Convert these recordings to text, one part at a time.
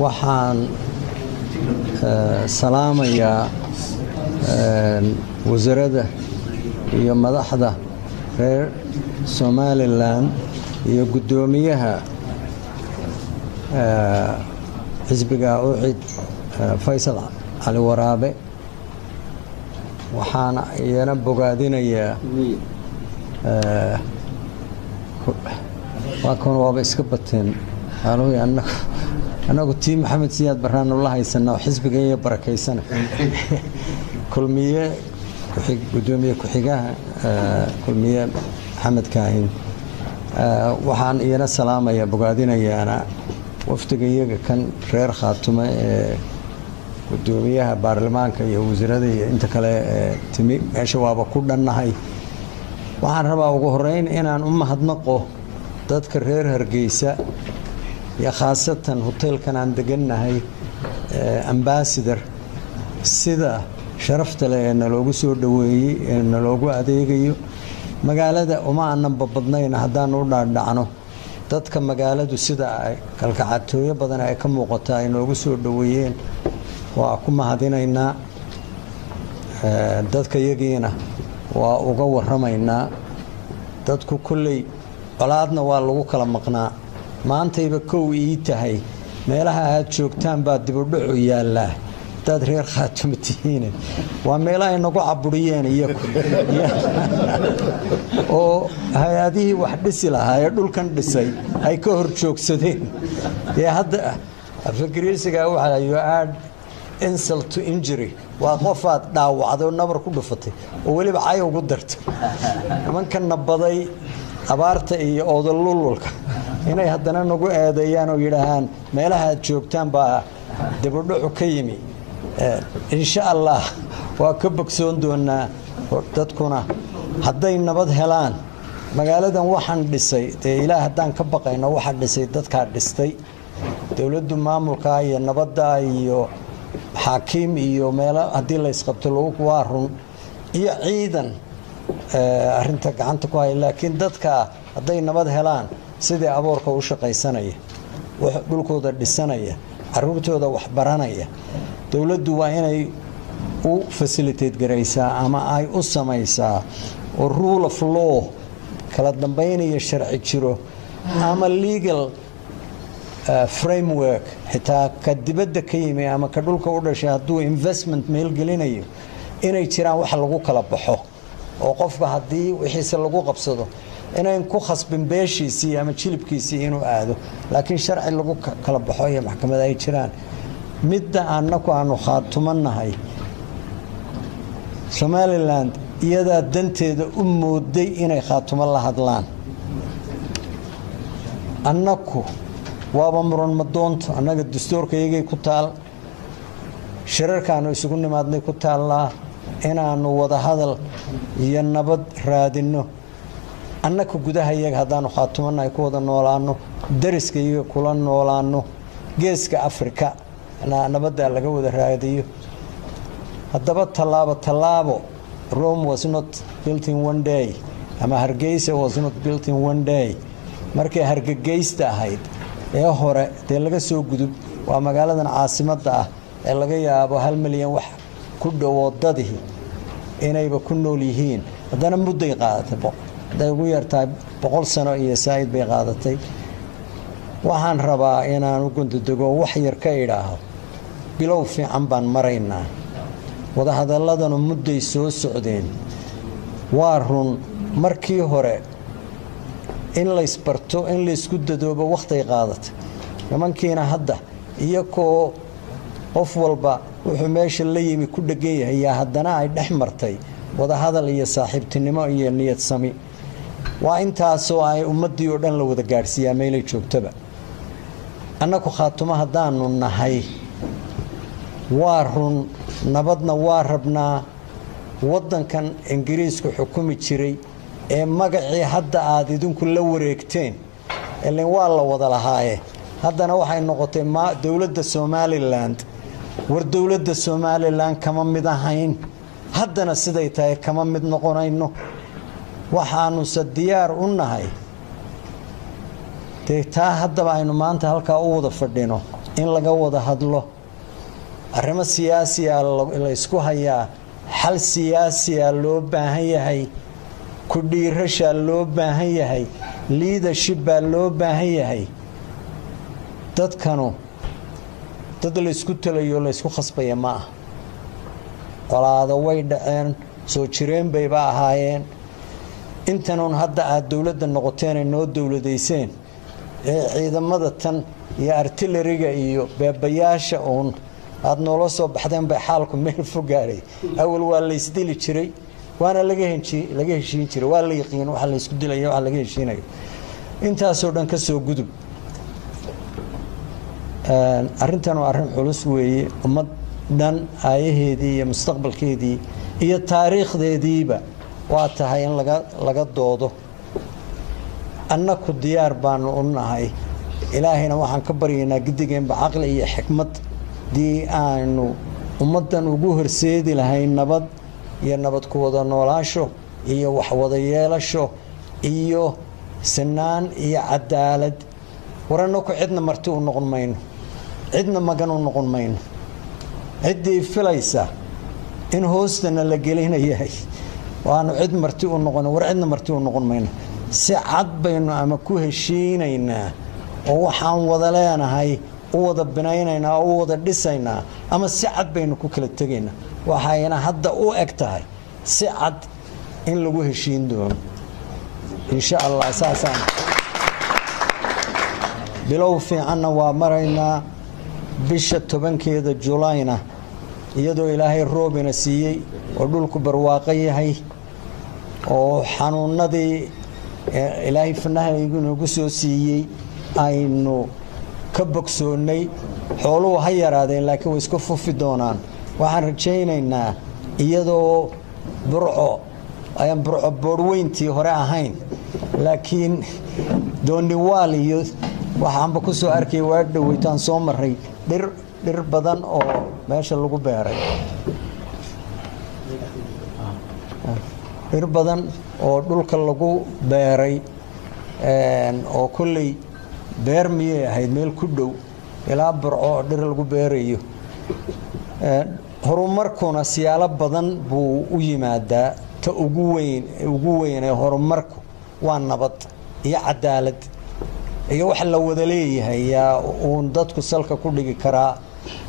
waxaan salaamayaa wasaaradda iyo madaxda reer Somaliland iyo gudoomiyaha xisbiga UCID Faysal Ali Waraabe waxaana iyana bogaadinayaa waa kan waaba iska bateen anagu tii maxamed siyaad baraan la haysanaa xisbiga iyo barakaysan kulmiye gudoomiye ku-xigaha kulmiye maxamed kaahin waxaan iyana salaamaya bogaadinayaana wafdiga iyaga kan reer Khaatume ee gudoomiyaha baarlamaanka iyo wasiirada iyo inta kale timi meesha waaba ku dhannahay waxaan rabaa ugu horeyn inaan u mahadnaqo dadka reer Hargeysa iyo khaasatan hotelkan aan degannahay ambassador sida sharafta leh ee naloogu soo dhaweeyay ee naloogu adeegayo magaalada uma aanan badnayn haddaan u dhaadhacno dadka magaaladu sida ay kalkacatooyo badan ay ka muuqataa ay noogu soo dhaweeyeen waa ku mahadinaynaa dadka iyagiina waa uga warramaynaa dadku kulley colaadna waa lagu kala maqnaa maantayba kow ii tahay meelaha aad joogtaan baa dib u dhacu yaallaa dad reer Khaatume tihiin waa meelaha ay nagu caburiyeen iyagu oo hay'adihii wax dhisi lahaa ee dhulkan dhisay ay ka hor joogsadeen hadda afgariisiga waxa ay aad insult to injury waa qofaad dhaawacdo nabar ku dhufatay oo waliba cay ugu dartay nimankan nabaday abaarta iyo oodolululka inay haddana nagu eedeeyaan oo yiraahaan meelaha aad joogtaan baa dib u dhacu ka yimi insha Allah waa ka bogsoon doonaa dadkuna hadday nabad helaan magaaladan waxaan dhisay ilaahay haddaan ka baqayno waxa dhisay dadka dhistay dawladdu maamulka iyo nabadda iyo xaakim iyo meelo haddii la isqabto lagu waarun iyo ciidan arinta gacanta ku hay laakiin dadka hadday nabad helaan sidii aboorka u shaqaysanaya wax dhulkooda dhisanaya caruurtooda wax baranaya dawladdu waa inay u facilitate garaysaa ama ay u samaysaa oo rule of law kala dambeynaya sharci jiro ama legal framework xitaa ka dibadda ka yimi ama ka dhulka u dhashay hadduu investment meel gelinayo inay jiraan wax lagu kala baxo oo qofka haddii wixiisa lagu qabsado inayn ku khasbin beeshiisii ama jilibkiisii inuu aado laakiin sharci lagu kala baxo iyo maxkamad ay jiraan midda annagu aanu Khaatumanahay Somaliland iyada danteeda u mooday inay Khaatumo la hadlaan annagu waaba muran madoonto annaga dastuurkaygay ku taal shirarkaanu isugu nimaadnay ku taallaa inaanu wada hadal iyo nabad raadino annaga gudaha iyaga haddaanu Khaatumanahay ku wada noolaano dariska iyaga kula noolaano geeska Afrika nabadda laga wada raadiyo haddaba tallaabo Rome was not built in one day ama Hargeysa was not built in one day markay Hargeysta ahayd ee hore laga soo gudub waa magaaladan caasimadda ah ee laga yaabo 1 milyan wax ku dhawo dadii inayba ku nool yihiin haddana mudday qaadatay haday ugu yartahay 100 sano iyo saayid bay qaadatay waxaan rabaa inaan u gundadago wax yar ka idhaaho bilow fiican baan maraynaa wada hadaladana mudday soo socdeen waa run markii hore in la isbarto in la isku dadoobo waqti qaadatay nimankiina hadda iyagoo qof walba wuxuu meesha la yimi ku dhagan yahay haddana ay dhex martay wada hadal iyo saaxiibtinimo iyo niyad sami waa intaasoo ay ummadii oo dhan la wada gaarsiiyaa meelay joogtaba annagu Khaatumo haddaanu nahay waa run nabadna waa rabnaa wadankan Ingiriisku xukumi jiray ee magacii hadda aad idinku la wareegteen ilaa waa la wada lahaaye haddana waxay noqotay dawladda Somaliland war dawladda Somaliland kama mid ahayn haddana siday tahay kama mid noqonayno waxaanu diyaar u nahay taa haddaba aynu maanta halkaa u wada fadhino in laga wada hadlo arrimo siyaasiya la isku hayaa xal siyaasiya loo baahan yahay ku dhiirasha loo baahan yahay leadership baa loo baahan yahay dadkanu dad la isku talayo la isku khasbaya ma aha qolaada way dhaceen soo jireen bayba ahaayeen intanuun hadda aad dowladda noqoteen ay noo dowladayseen ee ciidamada tan iyo artilleriga iyo beebayaasha uun aad noola soo baxdeen bay xaalku meel fogaaday awal waa la isdili jiray waana laga heshiin jiray waa la yaqiin waxa la isku dilaya waxa laga heshiinayo intaasoo dhan ka soo gudub arrintan waa arrin culus weeye ummad dhan aayaheedii iyo mustaqbalkeedii iyo taariikhdeediiba waa tahay in laga doodo annaku diyaar baanu u nahay ilaahayna waxaan ka baryaynaa gidigeenba caqli iyo xikmad dii aanu ummaddan ugu horseedi lahayn nabad iyo nabad ku wada noolaasho iyo wax wada yeelasho iyo sinaan iyo cadaalad warannaku cidna marti u noqon mayno cidna magan u noqon mayno ciddii filaysa in hoostana la gelinayahay waanu cid marti u noqon war cidna marti u noqon mayno si cad baynu ama ku heshiinaynaa oo waxaan wada leenahay u wada binaynaynaa oo u wada dhisaynaa ama si cad baynu ku kala tegaynaa waxayna hadda u eg tahay si cad in lagu heshiin doono insha allah saasaan bilow fiicanna waa maraynaa bisha 10keeda Julayna iyadoo ilaahay roobina siiyey oo dhulku barwaaqo yahay oo xanuunadii ilaahay fanahaygu nagu soo siiyey aynu ka bogsoonay xooluhu ha yaraadeen laakiin way isku fufi doonaan waxaan rajaynaynaa iyadoo burco boorweyntii hore ahayn laakiin dooniwaal iyo waxaanba ku soo arkay waa dhawaytaan soo maray dhir badan oo meesha lagu beeray dhir badan oo dhulka lagu beeray oo kulley beer miyay ahayd meel ku dhow ilaa burco oo dhir lagu beerayo horumarkuna siyaalo badan buu u yimaadaa ta ugu weyn ee horumarku waa nabad iyo cadaalad iyo wax la wada leeyahay yaa uun dadku salka ku dhigi karaa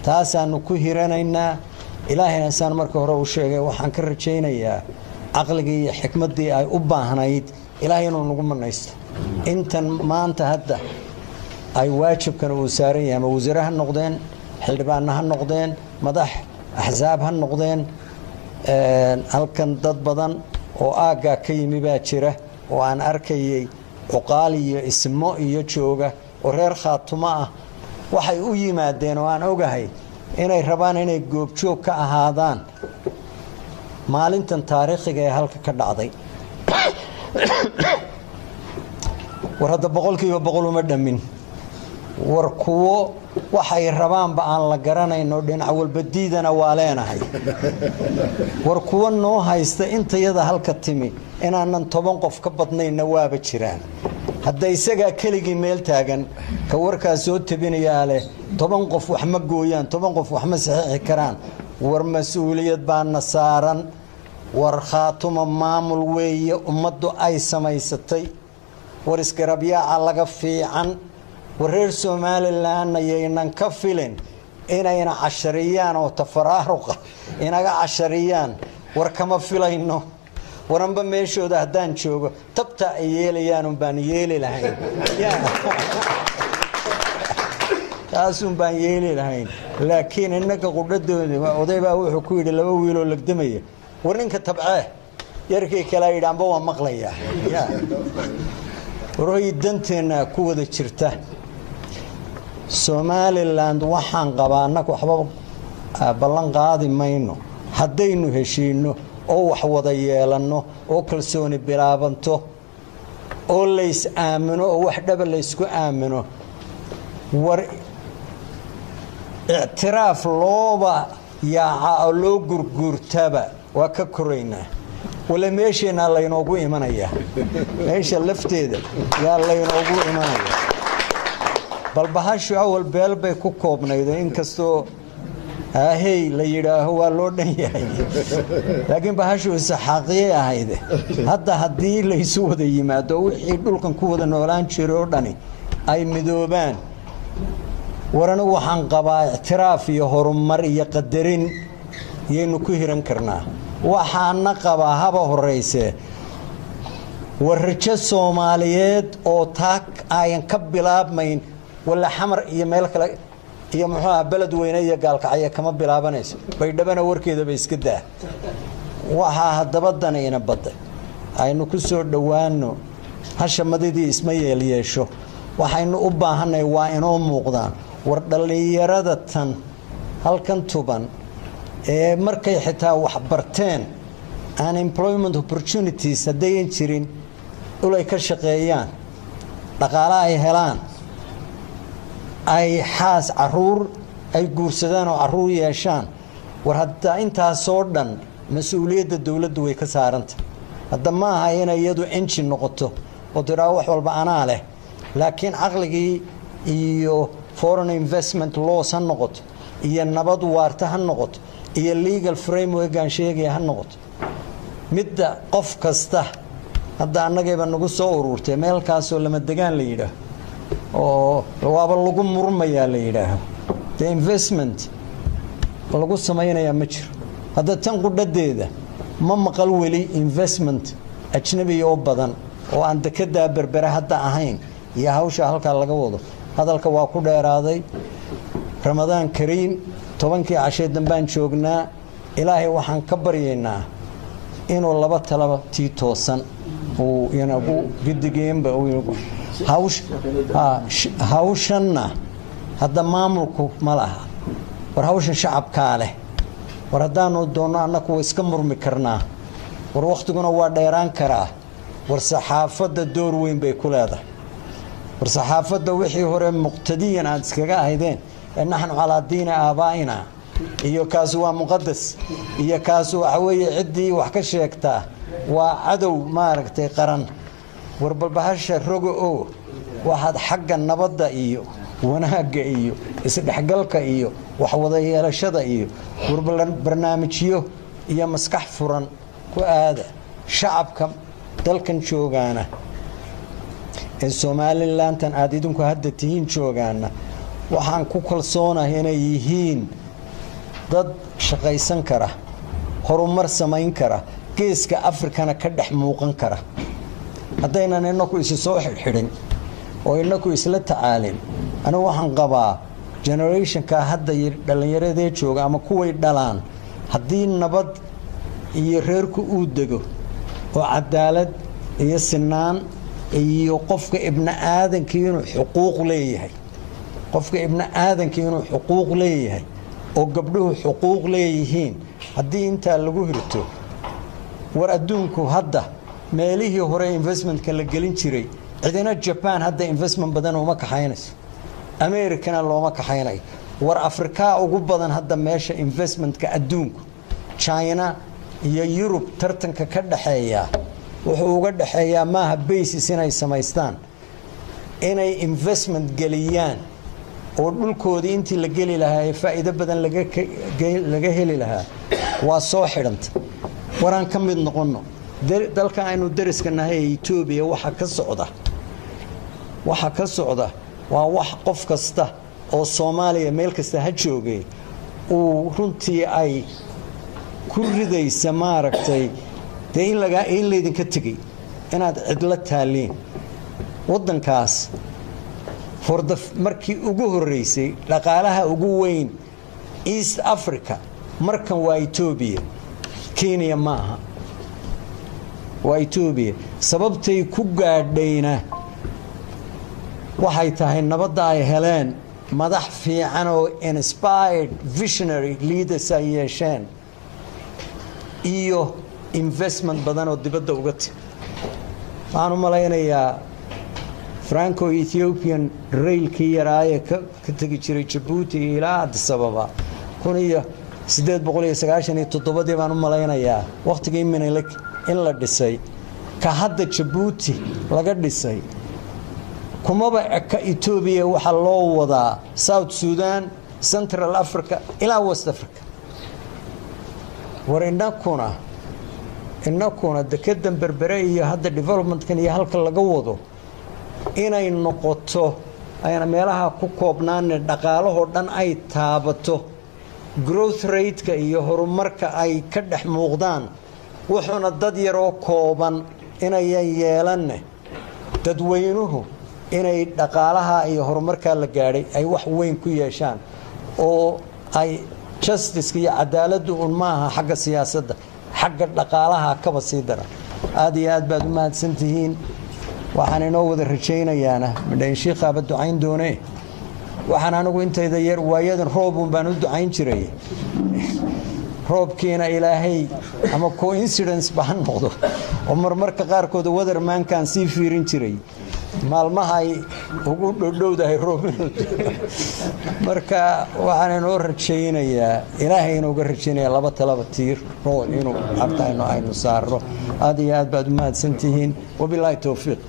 taasaanu ku hiranaynaa ilaahayna saan marka hore u sheegay waxaan ka rajaynayaa caqligii iyo xikmaddii ay u baahnayd ilaahay inuu nagu manaysto intan maanta hadda ay waajibkan uu saaran yahay ama wasiire ha noqdeen xildhibaanna ha noqdeen madax axsaab ha noqdeen halkan dad badan oo aaggaa ka yimi baa jira oo aan arkayay cuqaal iyo ismo iyo jooga oo reer khaatumo ah waxay u yimaadeen oo aan ogahay inay rabaan inay goobjoog ka ahaadaan maalintan taariikhiga ee halka ka dhacday war hadda 100% uma dhamin war kuwo waxay rabaanba aan la garanayno dhinac walba diidana waa leenahay war kuwo noo haysta intayada halka timi inaanan 10 qof ka badnayna waaba jiraan hadda isaga keligii meel taagan ka warkaas soo tabinayaa leh 10 qof wax ma gooyaan 10 qof wax ma saxiixi karaan war mas'uuliyad baa nasaaran war khaatuma maamul weeye ummaddu ay samaysatay war iskarabyaa laga fiican wareer Soomaaliland ayaynan ka filin inayna cashariyaan oo tafaraaruqa inaga cashariyaan war kama filayno waranba meeshooda hadaan joogo tabta ay yeelayaan baan yeeli lahayn taasum baan yeeli lahayn laakiin innaka qudhadooda odayba wuxuu ku yiri laba wiil oo lagdamaya war ninka tabcee yarkii kala yiraanba waa maqlaya roy danteena ku wada jirta Somaliland waxaan qabaana waxba ballan qaadi mayno haddaynu heshiino oo wax wada yeelano oo kalsooni bilaabanto oo leys aamino oo wax dhab la isku aamino war i'tiraaf looba yaa loo gurgurtaba waa ka koreynaa wala meeshana la inoogu imanaya meesha lafteeda yaa la inoogu imanaya bal bahashu awal beel bay ku koobnayd inkastoo ahey la yidhaaho waa loo dhan yahay laakiin bahashu isxaaqiyay ahayd hadda haddii la isu wada yimaado wixii dhulkan ku wada noolaan jiray oo dhani ay midoobaan warana waxaan qabaa ictiraaf iyo horumar iyo qadarin yaynu ku hiran karnaa waxaana qabaa haba horeyse warrajo Soomaaliyeed oo taag ayan ka bilaabmayn wala xamar iyo meel kale iyo muxuu balad weyne iyo gaalkacyo kama bilaabanayso baydhabana warkeeda bay iska daa waxa hadaba danayna baday aynu ku soo dhawaano hashamadii isma yeesho waxaynu u baahanay waa inoo muuqdaan war dhalinyarada tan halkan tuban ee markay xitaa wax barteen unemployment opportunities haday jirin ulay ka shaqeeyaan dhaqaale ay helaan ay xaas caruur ay guursadaan oo caruur yeeshaan war hadda intaas soo dhan mas'uuliyadda dawladdu way ka saaranta hadda ma aha inay iyadu engine noqoto oo tiraa wax walba anaa leh laakiin aqligii iyo foreign investment laws ha noqoto iyo nabad waarta ha noqoto iyo legal framework aan sheegay ha noqoto midda qof kasta hadda annagayba nagu soo ururtay meelkaas oo lama degaan la yiraahdo oo waaba lagu murmayaa la yiraahdo the investment lagu sameeynaya ma jiro hadda tan qudhadeeda ma maqal weli investment ajnabi oo badan oo aan dekada berbera hadda ahayn iyo hawsha halka laga wado hadalka waa ku dheeraaday Ramadaan Kariim 10kii cashay dambaan joognaa ilaahay waxaan ka baryeynaa inuu laba talaba tii toosan oo yanagu gidigeenba oo hawshanna hadda maamulku ma laha war hawshan shacabka leh war haddaanu doono annagu iska murmi karnaa war waqtiguna waa dheeraan karaa war saxaafadda door weyn bay ku leedahay war saxaafadda wixii hore muqtadiyan aad iskaga ahaydeen nahnu ala diina aabaa'ina iyo kaas waa muqaddas iyo kaas waxa weeye cidii wax ka sheegtaa waa cadow maaragtay qaran war balbahasha rogo oo waxaad xagga nabadda iyo wanaaga iyo isdhexgalka iyo wax wada yeelashada iyo barnaamijyo iyo maskax furan ku aada shacabka dalkan joogaana ee Soomaaliland tan aad idinku hadda tihiin joogaana waxaan ku kalsoonahay inay yihiin dad shaqaysan kara horumar samayn kara geeska Afrikana ka dhex muuqan kara hadayna inaku isu soo xidhin oo inaku isla tacaalin ana waxaan qabaa generation ka hadda dhalinyarada jooga ama kuway dhalaan hadii nabad iyo reerku uu dego oo cadaalad iyo sinaan iyo qofka ibn aadanka inuu xuquuq leeyahay qofka ibn aadanka inuu xuquuq leeyahay oo gabdhuhu xuquuq leeyihiin hadii inta lagu hirto war adduunku hadda meelihii hore investmentka la gelin jiray cidina Japan hadda investment badan oo ma kaxaynayso Americana looma kaxaynay war Afrika ugu badan hadda meesha investmentka adduunku China iyo Europe tartanka ka dhaxeeya wuxuu uga dhaxeeyaa maaha basis inay samaystaan inay investment galiyaan oo dhulkoodii intii la gali lahaa faa'iido badan laga heli lahaa waa soo xidhanta waraan ka mid noqono dalka aynu dariskanahay Ethiopia waxa ka socda waa wax qof kasta oo Soomaaliya meel kasta ha joogay oo runtii ay ku ridaysa maaragtay in leedin ka tagay inaad cidla taaliin wadankaas markii ugu horeysay dhaqaalaha ugu weyn East Africa markan waa Ethiopia Kenya maaha waa Ethiopia sababtay ku gaadhayna waxay tahay nabadda ay heleen madax fiican oo inspired visionary leaders ay yeesheen iyo investment badan oo dibadda uga timid waxaan u malaynayaa Franco-Ethiopian railkii yaraaye ka tagi jiray Djibouti ilaa Addis Ababa 1897 baan u malaynayaa waqtigii Menelik in la dhisay ka hadda Djibouti laga dhisay kumaba eka Ethiopia waxa loo wadaa South Sudan, Central Africa ilaa West Africa. war innakuna dekedan berbere iyo hadda developmentkan iyo halka laga wado inay noqoto ayna meelaha ku koobnaan dhaqaalaha dhan ay taabato growth rate-ka iyo horumarka ay ka dhex muuqdaan wuxuuna dad yar oo kooban inay yeelan dadweynuhu inay dhaqaalaha iyo horumarka la gaaray ay wax weyn ku yeeshaan oo ay justice iyo cadaaladdu maaha xagga siyaasadda xagga dhaqaalaha ka sii dara. aad iyo aad baad u mahadsantihiin. waxaan inoo wada rajaynayaana midhayn sheekhaaba ducayn doonee waxaan anigu intayda yar waayadan roobun baan u ducayn jiray roobkiina ilaahay ama coincidence baan noqdo oo marmarka qaarkood watermankan sii fiirin jiray maalmaha ay ugu dhowdahay roob marka waxaan inoo rajaynayaa ilaahay inooga rajaynayaa laba talaba tiir roob inuu artayno aynu saaro. aad iyo aad baad u mahadsantihiin wabilaahi tawfiiq.